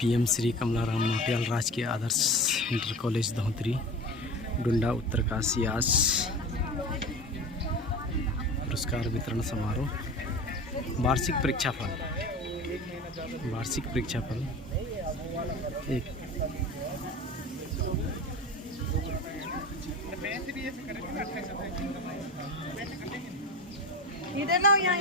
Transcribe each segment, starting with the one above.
PM Shri Kamlaram Nautiyal राजकीय आदर्श inter college Dhauntri डुंडा उत्तरकाशी आज पुरस्कार वितरण समारोह। वार्षिक परीक्षाफल एक इधर लाओ, यहाँ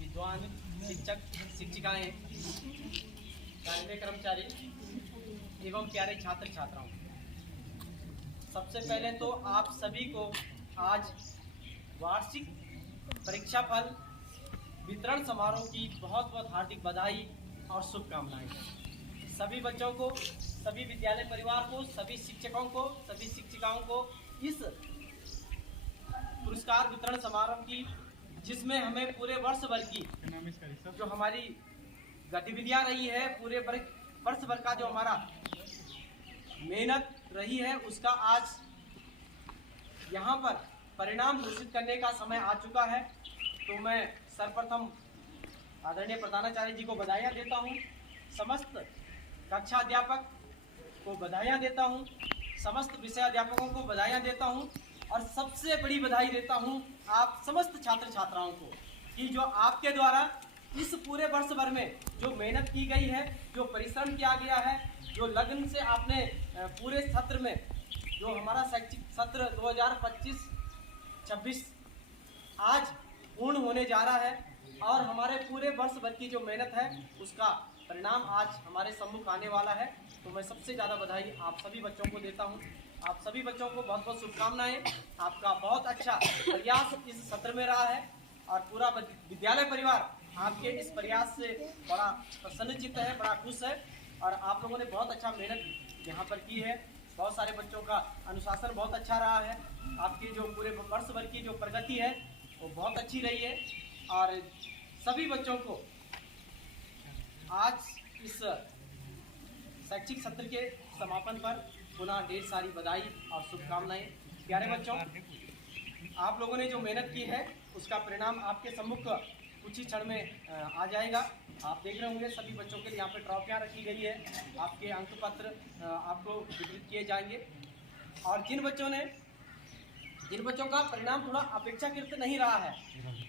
विद्वान शिक्षक शिक्षिकाएं, कार्यालय कर्मचारी एवं प्यारे छात्र छात्राओं, सबसे पहले तो आप सभी को आज वार्षिक परीक्षा फल वितरण समारोह की बहुत बहुत हार्दिक बधाई और शुभकामनाएं। सभी बच्चों को, सभी विद्यालय परिवार को, सभी शिक्षकों को, सभी शिक्षिकाओं को इस पुरस्कार वितरण समारोह की, जिसमें हमें पूरे वर्ष भर की जो हमारी गतिविधियां रही है, पूरे वर्ष भर का जो हमारा मेहनत रही है, उसका आज यहाँ पर परिणाम घोषित करने का समय आ चुका है। तो मैं सर्वप्रथम आदरणीय प्रधानाचार्य जी को बधाइयाँ देता हूँ, समस्त कक्षा अध्यापक को बधाइयाँ देता हूँ, समस्त विषय अध्यापकों को बधाइयाँ देता हूँ और सबसे बड़ी बधाई देता हूँ आप समस्त छात्र छात्राओं को कि जो आपके द्वारा इस पूरे वर्ष भर में जो मेहनत की गई है, जो परिश्रम किया गया है, जो लगन से आपने पूरे सत्र में जो हमारा शैक्षिक सत्र 2025-26 आज पूर्ण होने जा रहा है और हमारे पूरे वर्ष भर की जो मेहनत है उसका परिणाम आज हमारे सम्मुख आने वाला है। तो मैं सबसे ज़्यादा बधाई आप सभी बच्चों को देता हूं। आप सभी बच्चों को बहुत बहुत शुभकामनाएं। आपका बहुत अच्छा प्रयास इस सत्र में रहा है और पूरा विद्यालय परिवार आपके इस प्रयास से बड़ा प्रसन्नचित्त है, बड़ा खुश है और आप लोगों ने बहुत अच्छा मेहनत यहाँ पर की है। बहुत सारे बच्चों का अनुशासन बहुत अच्छा रहा है। आपकी जो पूरे वर्ष भर की जो प्रगति है वो बहुत अच्छी रही है और सभी बच्चों को आज इस शैक्षिक सत्र के समापन पर पुनः ढेर सारी बधाई और शुभकामनाएं। प्यारे बच्चों, आप लोगों ने जो मेहनत की है उसका परिणाम आपके सम्मुख कुछ ही क्षण में आ जाएगा। आप देख रहे होंगे सभी बच्चों के लिए यहाँ पे ट्रॉफियाँ रखी गई है, आपके अंक पत्र आपको वितरित किए जाएंगे और जिन बच्चों का परिणाम थोड़ा अपेक्षाकृत नहीं रहा है,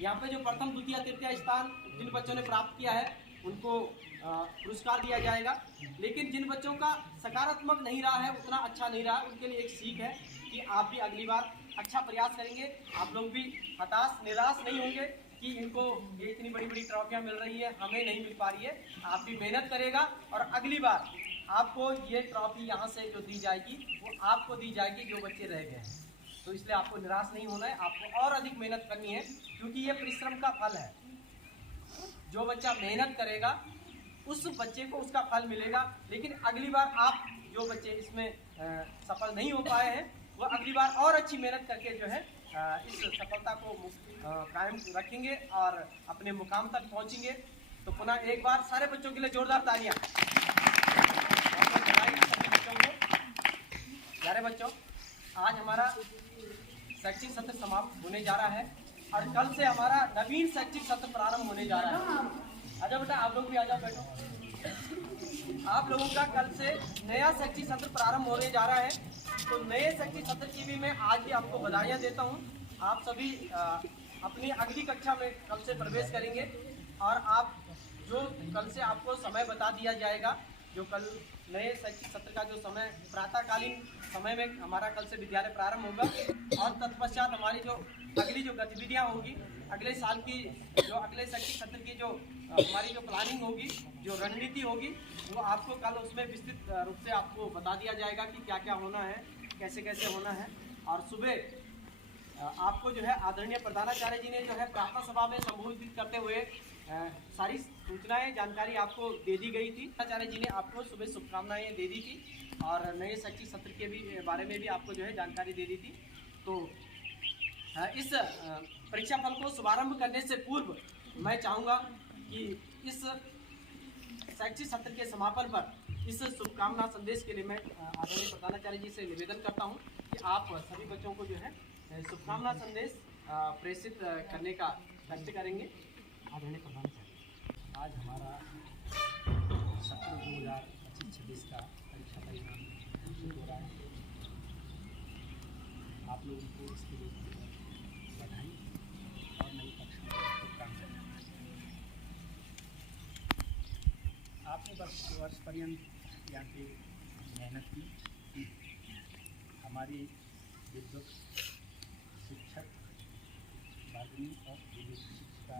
यहाँ पे जो प्रथम द्वितीय तृतीय स्थान जिन बच्चों ने प्राप्त किया है उनको पुरस्कार दिया जाएगा। लेकिन जिन बच्चों का सकारात्मक नहीं रहा है, उतना अच्छा नहीं रहा, उनके लिए एक सीख है कि आप भी अगली बार अच्छा प्रयास करेंगे। आप लोग भी हताश निराश नहीं होंगे कि इनको ये इतनी बड़ी बड़ी ट्रॉफियाँ मिल रही है, हमें नहीं मिल पा रही है। आप भी मेहनत करेगा और अगली बार आपको ये ट्रॉफी यहाँ से जो दी जाएगी वो आपको दी जाएगी जो बच्चे रह गए हैं। तो इसलिए आपको निराश नहीं होना है, आपको और अधिक मेहनत करनी है क्योंकि ये परिश्रम का फल है। जो बच्चा मेहनत करेगा उस बच्चे को उसका फल मिलेगा। लेकिन अगली बार आप जो बच्चे इसमें सफल नहीं हो पाए हैं वो अगली बार और अच्छी मेहनत करके जो है इस सफलता को कायम रखेंगे और अपने मुकाम तक पहुंचेंगे। तो पुनः एक बार सारे बच्चों के लिए जोरदार तालियां। सभी बच्चों को, प्यारे बच्चों, आज हमारा शैक्षिक सत्र समाप्त होने जा रहा है और कल से हमारा नवीन शैक्षिक सत्र प्रारंभ होने जा रहा है। आजा बेटा, आप लोग भी आ जाओ, बैठो। आप लोगों का कल से नया शैक्षिक सत्र प्रारंभ होने जा रहा है। तो नए शैक्षिक सत्र की भी मैं आज भी आपको बधाइयाँ देता हूँ। आप सभी अपनी अगली कक्षा में कल से प्रवेश करेंगे और आप जो कल से आपको समय बता दिया जाएगा, जो कल नए शैक्षिक सत्र का जो समय प्रातःकालीन समय में हमारा कल से विद्यालय प्रारंभ होगा और तत्पश्चात हमारी जो अगली जो गतिविधियाँ होगी, अगले साल की जो अगले शैक्षिक सत्र की जो हमारी जो प्लानिंग होगी, जो रणनीति होगी, वो आपको कल उसमें विस्तृत रूप से आपको बता दिया जाएगा कि क्या क्या होना है, कैसे कैसे होना है। और सुबह आपको जो है आदरणीय प्रधानाचार्य जी ने जो है प्रार्थना सभा में संबोधित करते हुए सारी सूचनाएं जानकारी आपको दे दी गई थी। आचार्य जी ने आपको सुबह शुभकामनाएं दे दी थी और नए शैक्षिक सत्र के भी बारे में भी आपको जो है जानकारी दे दी थी। तो इस परीक्षा फल को शुभारंभ करने से पूर्व मैं चाहूँगा कि इस शैक्षिक सत्र के समापन पर इस शुभकामना संदेश के लिए मैं आदरणीय प्रधानाचार्य जी से निवेदन करता हूँ कि आप सभी बच्चों को जो है शुभकामना संदेश प्रेषित करने का कष्ट करेंगे। आदरणीय प्रधानाचार्य, आज हमारा सत्र 2025-26 का परीक्षा परिणाम घोषित हो रहा है। आप लोगों को इसके लिए बधाई और नई कक्षा में शुभकामनाएं। आपने वर्ष पर्यंत यहाँ पे मेहनत की। हमारी विद्वत शिक्षक बागनी और विद्युत शिक्षिका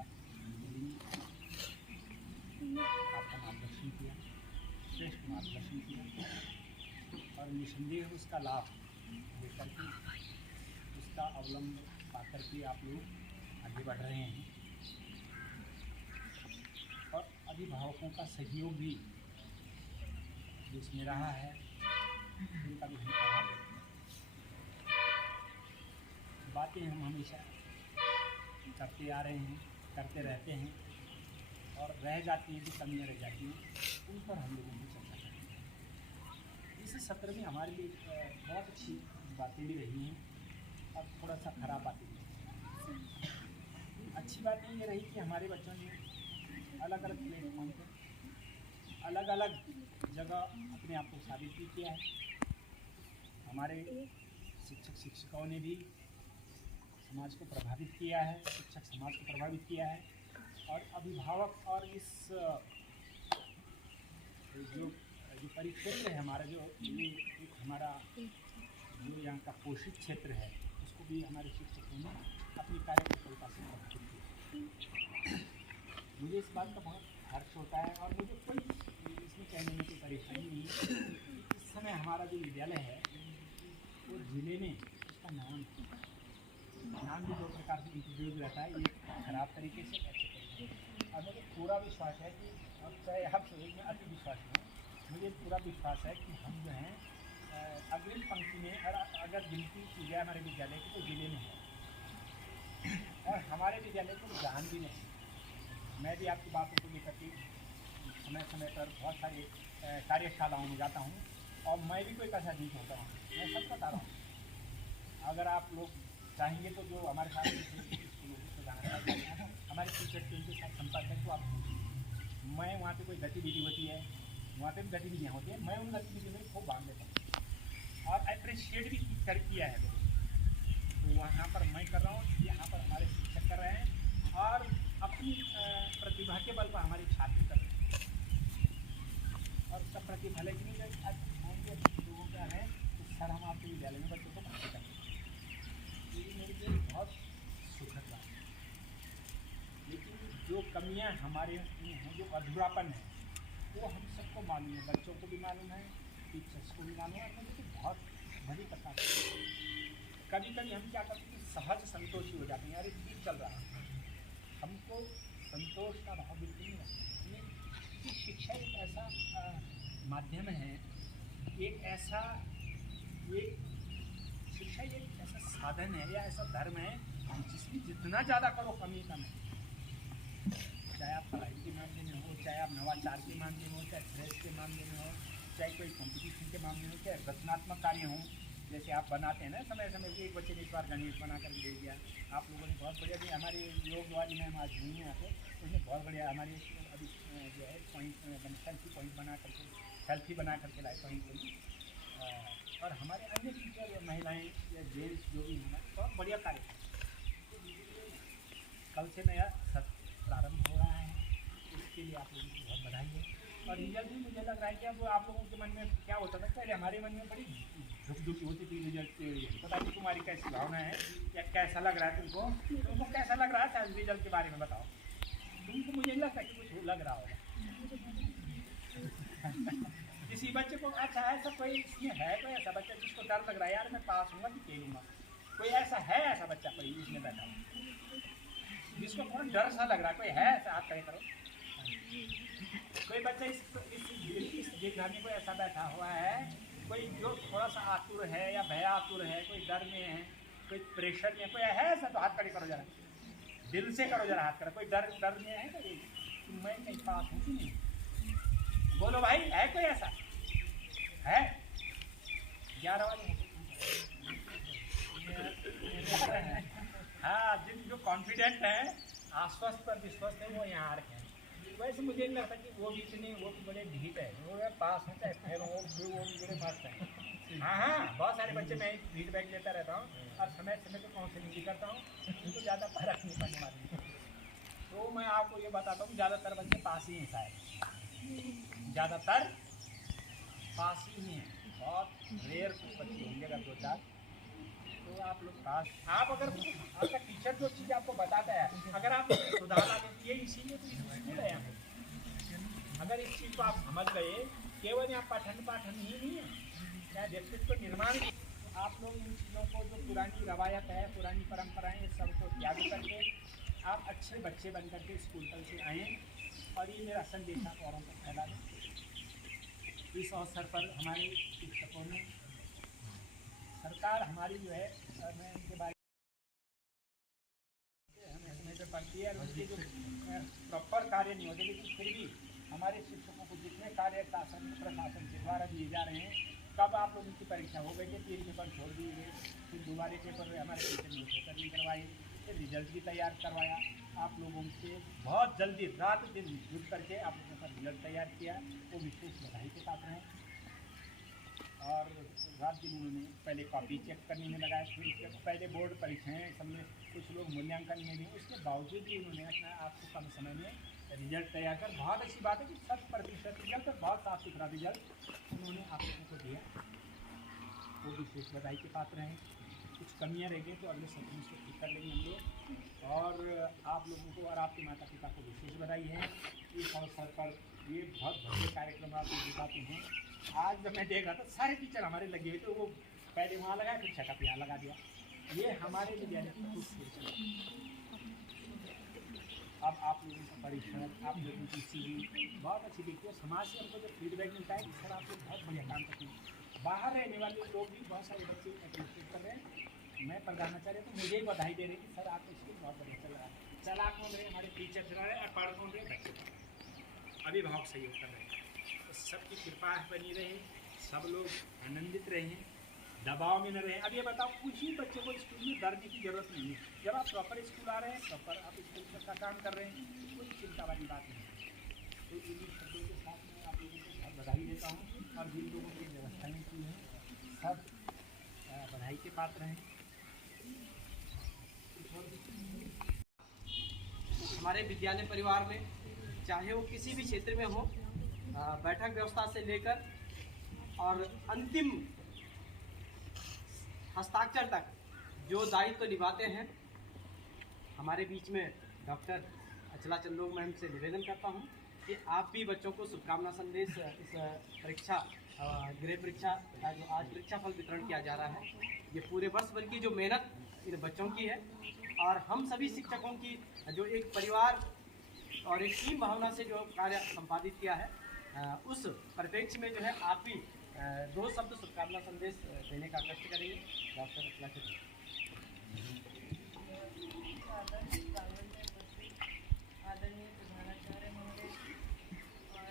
आपका मार्गदर्शन किया, श्रेष्ठ मार्गदर्शन किया और निसंदेह उसका लाभ लेकर के उसका अवलंब पाकर के आप लोग आगे बढ़ रहे हैं और अभिभावकों का सहयोग भी जिसमें रहा है उनका भी धन्यवाद। बातें हम हमेशा करते आ रहे हैं, करते रहते हैं और रह जाती हैं, जो कमियाँ रह जाती हैं उन पर हम लोगों को चर्चा करते हैं। इस सत्र में हमारे लिए बहुत अच्छी बातें भी रही हैं और थोड़ा सा खराब बातें भी रही। अच्छी बात ये रही कि हमारे बच्चों ने अलग अलग प्लेटफॉर्म पर अलग अलग जगह अपने आप को साबित भी किया है। हमारे शिक्षक शिक्षिकाओं ने भी समाज को प्रभावित किया है, शिक्षक समाज को प्रभावित किया है और अभिभावक और इस जो परिक्षेत्र है हमारा, जो ये एक हमारा जो यहाँ का पोषित क्षेत्र है, उसको भी हमारे शिक्षकों ने अपनी कार्यकुशलता से प्रभावित किया। मुझे इस बात का बहुत हर्ष होता है और मुझे कोई इसमें कहने में कोई परेशानी नहीं है। इस समय हमारा जो विद्यालय है वो जिले में उसका नाम भी दो प्रकार से इंट्रोड्यूस रहता है, एक खराब तरीके से अच्छे तरीके से। और मुझे पूरा विश्वास है कि अब चाहे आप सोच में अति विश्वास हो, मुझे पूरा विश्वास है कि हम जो हैं अग्रिम पंक्ति में अगर गिनती की जाए हमारे विद्यालय की तो जिले में है और हमारे विद्यालय को जहान भी नहीं। मैं भी आपकी बातों को लेकर के समय समय पर बहुत सारे कार्यशालाओं में जाता हूँ और मैं भी कोई कैसा नहीं होता हूँ, मैं सब बता रहा हूँ। अगर आप लोग चाहेंगे तो जो हमारे साथ स्कूलों को जाना चाहते हैं, हमारे टीचर के उनके साथ संपर्क है तो आप मैं वहाँ पे कोई गतिविधि होती है, वहाँ पे भी गतिविधियाँ होती हैं, मैं उन गतिविधियों में खूब भाग लेता हूँ और अप्रिशिएट भी किया है लोगों। तो वहाँ पर मैं कर रहा हूँ, यहाँ पर हमारे शिक्षक कर रहे हैं और अपनी प्रतिभा के बल पर हमारे छात्र कर रहे हैं और उसका प्रतिभा लेकिन लोगों का है तो सर हम आपके विद्यालय में बच्चों को भर्ती करते हैं। ये मेरे लिए बहुत सुखद बात है। लेकिन जो कमियां हमारे में हैं, जो अधूरापन है, वो हम सबको मालूम है, बच्चों को भी मालूम है, टीचर्स को भी मालूम है और मुझे तो बहुत बड़ी कथा है। कभी कभी हम क्या करते हैं, सहज संतोषी हो जाते हैं, यार ठीक चल रहा है, हमको संतोष का भाव बिल्कुल नहीं रखना। शिक्षा एक ऐसा माध्यम है, एक ऐसा शिक्षा एक ऐसा साधन है या ऐसा धर्म है जिसमें जितना ज़्यादा करो कमी कम है। चाहे आप पढ़ाई के मामले में हो, चाहे आप नवाचार के मामले में हो, चाहे प्रेस के मामले में हो, चाहे कोई कंपटीशन के मामले में हो, चाहे रचनात्मक कार्य हो, जैसे आप बनाते हैं ना समय समय से। एक बच्चे ने इस बार गणेश बना कर दे दिया, आप लोगों ने बहुत बढ़िया भी। हमारे योग वाली मैम आज हुई हैं आते, उसने बहुत बढ़िया हमारे अभी जो है सेल्फी बना करके लाए पॉइंट वाली। और हमारे अन्य टीचर महिलाएं या जेंट्स जो भी हमारे बहुत बढ़िया कार्य करते हैं। कल से नया सत्र प्रारंभ हो रहा है, इसके लिए आप लोगों को बहुत बधाई है। और रिजल्ट भी मुझे लग रहा है कि अब आप लोगों के मन में क्या होता था, पहले हमारे मन में बड़ी झुकझुकी होती थी रिजल्ट के लिए। पता नहीं तुम्हारी कैसी भावना है या कैसा लग रहा है तुमको कैसा लग रहा है रिजल्ट के बारे में बताओ। तुमको मुझे नहीं लगता कि कुछ लग रहा होगा किसी बच्चे को। अच्छा ऐसा कोई इसमें है कोई ऐसा बच्चा जिसको डर लग रहा है यार मैं पास हूँगा कि फेलूँगा? कोई ऐसा है, ऐसा बच्चा कोई इसमें बैठा जिसको थोड़ा डर सा लग रहा है? कोई है ऐसा? आप तय करो। कोई बच्चा इस घर में कोई ऐसा बैठा हुआ है, कोई जो थोड़ा सा आतुर है या भय आतुर है, कोई डर में है, कोई प्रेशर नहीं है, कोई है ऐसा तो हाथ खड़े करो जरा, दिल से करो जरा हाथ खड़ा, कोई डर डर नहीं है कोई कि मैं कहीं पास हूँ कि नहीं? बोलो भाई, है कोई ऐसा? है 11 वाले हाँ, जिन जो कॉन्फिडेंट है, आश्वस्त और विश्वस्त है, वो यहाँ आ रखे हैं। वैसे मुझे नहीं लगता कि वो भी इतने, वो बड़े ढीठ है, वो पास होता है फेल हो, वो मेरे पास है। हाँ हाँ, बहुत सारे बच्चे मैं फीडबैक देता रहता हूँ और समय समय पर काउंसलिंग भी करता हूँ, उनको ज़्यादा फर्क नहीं पड़ने वाली। तो मैं आपको ये बताता हूँ, ज़्यादातर बच्चे पास ही हैं शायद, ज़्यादातर पास ही हैं, बहुत रेयर कुछ बच्चे होंगे अगर 2-4, तो आप लोग पास। आप अगर आपका टीचर जो चीज़ आपको बताता है, अगर आप सुधार ला देती है, इसीलिए तो स्कूल है यहाँ। अगर इस चीज़ को आप समझ गए, केवल यहाँ पठन पाठन ही नहीं है, क्या व्यक्तित्व निर्माण भी। आप लोग इन चीज़ों को, जो पुरानी रवायत है, पुरानी परंपराएं, सबको त्याग करके आप अच्छे बच्चे बन करके स्कूल तक से आएँ और ये मेरा संदेश आप औरों तक फैला दें। इस अवसर पर हमारे शिक्षकों ने, सरकार हमारी जो है, मैं उनके बारे में जो पढ़ती है और उनके जो प्रॉपर कार्य नहीं होते, लेकिन फिर भी हमारे शिक्षकों को जितने कार्य शासन प्रशासन के द्वारा दिए जा रहे हैं, कब आप लोगों की परीक्षा हो गई थी, 3 पेपर छोड़ दिए गए, फिर दोबारा पेपर हमारे टीचर ने पेपर नहीं करवाए, फिर रिजल्ट भी तैयार करवाया, आप लोगों से बहुत जल्दी रात दिन जुट करके आप लोगों का रिजल्ट तैयार किया, वो विशेष बधाई के पात्र हैं। और रात दिन उन्होंने पहले कॉपी चेक करने में लगाया, फिर उसके पहले बोर्ड परीक्षाएँ सब में कुछ लोग मूल्यांकन में भी, उसके बावजूद भी उन्होंने अपना आपको कम समय में रिजल्ट तैयार कर, बहुत अच्छी बात है कि 100% रिजल्ट और बहुत साफ सुथरा रिजल्ट उन्होंने आप लोगों को दिया, वो विशेष बधाई के पात्र हैं। कुछ कमियाँ रह गई तो अगले सत्र में उसको ठीक कर लेंगे हम लोग। और आप लोगों को और आपके माता पिता को विशेष बधाई है इस अवसर पर। ये बहुत भव्य कार्यक्रम आप लोग दिखाते हैं। आज जब मैं देख रहा था, सारे टीचर हमारे लगे हुए थे, वो पहले वहाँ लगाया, फिर छठा यहाँ लगा दिया। ये हमारे विद्यालय की खूबसूरती। अब आप लोगों का परिश्रम, आप लोगों की सीवी बहुत अच्छी दिखती है। समाज से हमको जो फीडबैक मिलता है कि सर आप लोग बहुत बढ़िया काम करते हैं। बाहर रहने वाले लोग भी बहुत सारे बच्चे अप्रिशिएट कर रहे हैं। मैं प्रधानाचार्य तो मुझे ही बधाई दे रहे हैं कि सर आपका स्कूल बहुत बढ़िया चल रहा है। चला कौन रहे, हमारे टीचर चला रहे और पढ़ कौन रहे, बच्चे अभिभावक सहयोग कर रहे हैं। तो सबकी कृपा बनी रहे, सब लोग आनंदित रहें, दबाव में न रहें। अब ये बताओ, कुछ ही बच्चों को स्कूल में डरने की जरूरत नहीं है। जब आप प्रॉपर स्कूल आ रहे हैं, प्रॉपर आप स्कूल का काम कर रहे हैं, कोई चिंता वाली बात नहीं है। तो इन्हीं शब्दों के साथ मैं आप लोगों को बहुत बधाई देता हूँ। और जिन लोगों की व्यवस्थाएँ की हैं, सब बधाई के पात्र हैं। हमारे विद्यालय परिवार में, चाहे वो किसी भी क्षेत्र में हो, बैठक व्यवस्था से लेकर और अंतिम हस्ताक्षर तक जो दायित्व तो निभाते हैं, हमारे बीच में डॉक्टर अचला चंदोग मैम से निवेदन करता हूं कि आप भी बच्चों को शुभकामना संदेश इस परीक्षा, गृह परीक्षा का जो आज परीक्षा फल वितरण किया जा रहा है, ये पूरे वर्ष भर की जो मेहनत इन बच्चों की है और हम सभी शिक्षकों की जो एक परिवार और एक टीम भावना से जो कार्य संपादित किया है, उस परिप्रेक्ष्य में जो है आप भी 2 शब्द शुभकामना संदेश देने का कष्ट करेंगे। डॉक्टर अचला चंदोग। आदरणीय प्रधानाचार्य महोदय और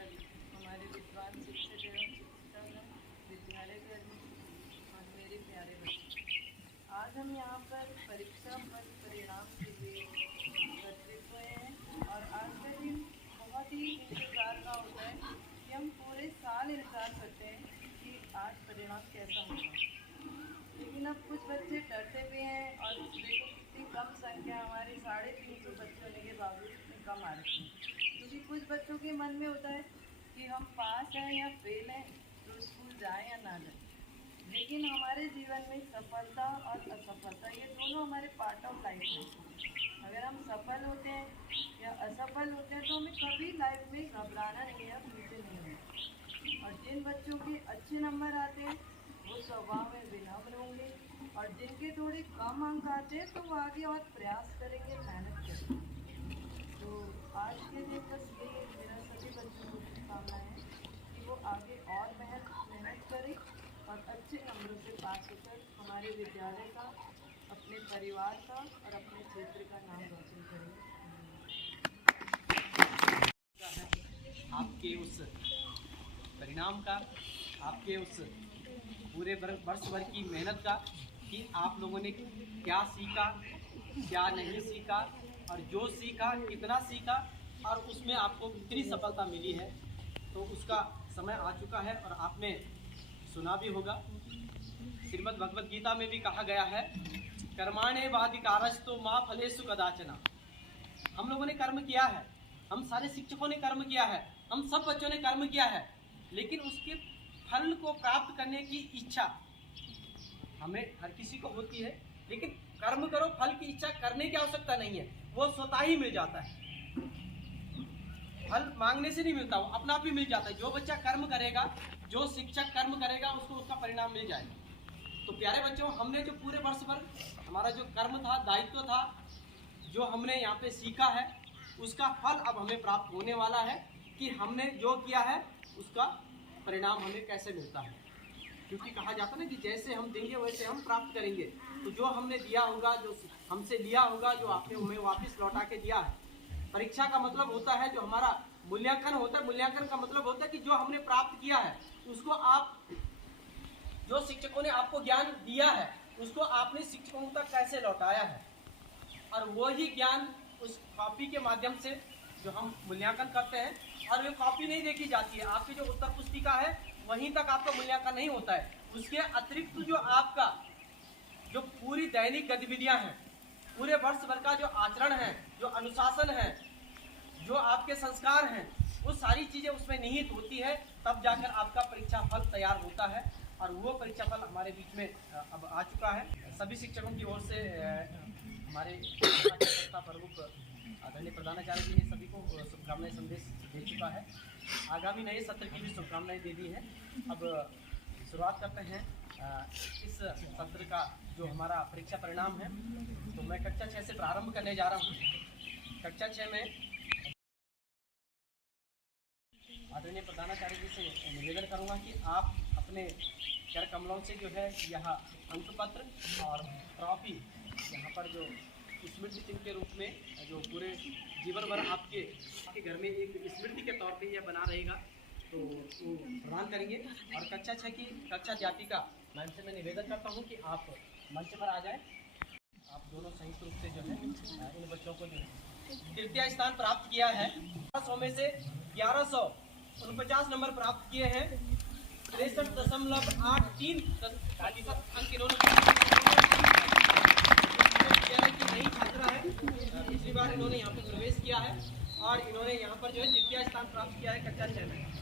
हमारे विद्वान शिक्षक एवं शिक्षिका, विद्यालय कर्मी और मेरे प्यारे बच्चे, आज हम यहाँ पर परीक्षा फल परिणाम के लिए एकत्रित हुए हैं। और आज का दिन बहुत ही इंतज़ार का होता है कि हम पूरे साल इंतज़ार करते हैं कि आज परिणाम कैसा होगा। लेकिन अब कुछ बच्चे डरते भी हैं और देखो कितनी कम संख्या, हमारे 350 बच्चे होने के बावजूद इतनी कम आ रही है। क्योंकि कुछ बच्चों के मन में होता है कि हम पास हैं या फेल हैं, तो स्कूल जाएं या ना जाएं। लेकिन हमारे जीवन में सफलता और असफलता, ये दोनों हमारे पार्ट ऑफ लाइफ हैं। अगर हम सफल होते हैं या असफल होते हैं तो हमें कभी लाइफ में घबराना नहीं है, पीछे नहीं होना। और जिन बच्चों के अच्छे नंबर आते हैं वो स्वभाव में विनम्र होंगे, और जिनके थोड़े कम अंक आते हैं तो वो आगे और प्रयास करेंगे, मेहनत करेंगे। तो आज के दिन बस ये मेरा सभी बच्चों को शुभकामनाएं है कि वो आगे और मेहनत करें और अच्छे नंबरों से पास होकर हमारे विद्यालय का अपने परिवार का और अपने क्षेत्र का नाम रोशन करें। आपके उस परिणाम का, आपके उस पूरे वर्ष भर की मेहनत का कि आप लोगों ने क्या सीखा, क्या नहीं सीखा, और जो सीखा कितना सीखा और उसमें आपको कितनी सफलता मिली है, तो उसका समय आ चुका है। और आपने सुना भी होगा, श्रीमद् भगवद गीता में भी कहा गया है, कर्माणे वाधिकारस्तु मा फलेषु कदाचन। हम लोगों ने कर्म किया है, हम सारे शिक्षकों ने कर्म किया है, हम सब बच्चों ने कर्म किया है, लेकिन उसके फल को प्राप्त करने की इच्छा हमें हर किसी को होती है। लेकिन कर्म करो, फल की इच्छा करने की आवश्यकता नहीं है, वो स्वतः ही मिल जाता है। फल मांगने से नहीं मिलता, वो अपना आप ही मिल जाता है। जो बच्चा कर्म करेगा, जो शिक्षक कर्म करेगा, उसको उसका परिणाम मिल जाएगा। तो प्यारे बच्चों, हमने जो पूरे वर्ष भर हमारा जो कर्म था, दायित्व था, जो हमने यहाँ पे सीखा है, उसका फल अब हमें प्राप्त होने वाला है कि हमने जो किया है उसका परिणाम हमें कैसे मिलता है। क्योंकि कहा जाता है ना कि जैसे हम देंगे वैसे हम प्राप्त करेंगे। तो जो हमने दिया होगा, जो हमसे लिया होगा, जो आपने हमें वापस लौटा के दिया है। परीक्षा का मतलब होता है जो हमारा मूल्यांकन होता है। मूल्यांकन का मतलब होता है कि जो हमने प्राप्त किया है उसको आप, जो शिक्षकों ने आपको ज्ञान दिया है, उसको आपने शिक्षकों तक कैसे लौटाया है। और वही ज्ञान उस कॉपी के माध्यम से जो हम मूल्यांकन करते हैं, और वो कॉपी नहीं देखी जाती है, आपकी जो उत्तर पुस्तिका है वहीं तक आपका मूल्यांकन नहीं होता है। उसके अतिरिक्त जो आपका जो पूरी दैनिक गतिविधियां हैं, पूरे वर्ष भर का जो आचरण है, जो अनुशासन है, जो आपके संस्कार हैं, वो सारी चीज़ें उसमें निहित होती है। तब जाकर आपका परीक्षा फल तैयार होता है। और वो परीक्षा फल हमारे बीच में अब आ चुका है। सभी शिक्षकों की ओर से हमारे प्रमुख आदरणीय प्रधानाचार्य जी ने सभी को शुभकामनाएं संदेश दे चुका है। आगामी नए सत्र की भी शुभकामनाएं दे दी हैं। अब शुरुआत करते हैं इस सत्र का जो हमारा परीक्षा परिणाम है। तो मैं कक्षा 6 से प्रारंभ करने जा रहा हूँ। कक्षा 6 में आदरणीय प्रधानाचार्य जी से निवेदन करूँगा कि आप अपने कर कमलों से जो है यह अंक पत्र और ट्रॉफी यहाँ पर जो स्मृति चिन्ह के रूप में जो पूरे जीवन भर आपके घर में एक स्मृति के तौर पे यह बना रहेगा, तो वो प्रदान करेंगे। और कक्षा 6 की कक्षा अध्यापिका मैम से मैं निवेदन करता हूँ कि आप मंच पर आ जाएं। आप दोनों संयुक्त रूप से जो है इन बच्चों को जो तृतीय स्थान प्राप्त किया है। 1100 में से 1149 नंबर प्राप्त किए हैं। 63.83% अंक इन्होंने नई छात्रा है, पिछली बार इन्होंने यहाँ पे प्रवेश किया है और इन्होंने यहाँ पर जो है तृतीय स्थान प्राप्त किया है कक्षा 6 में।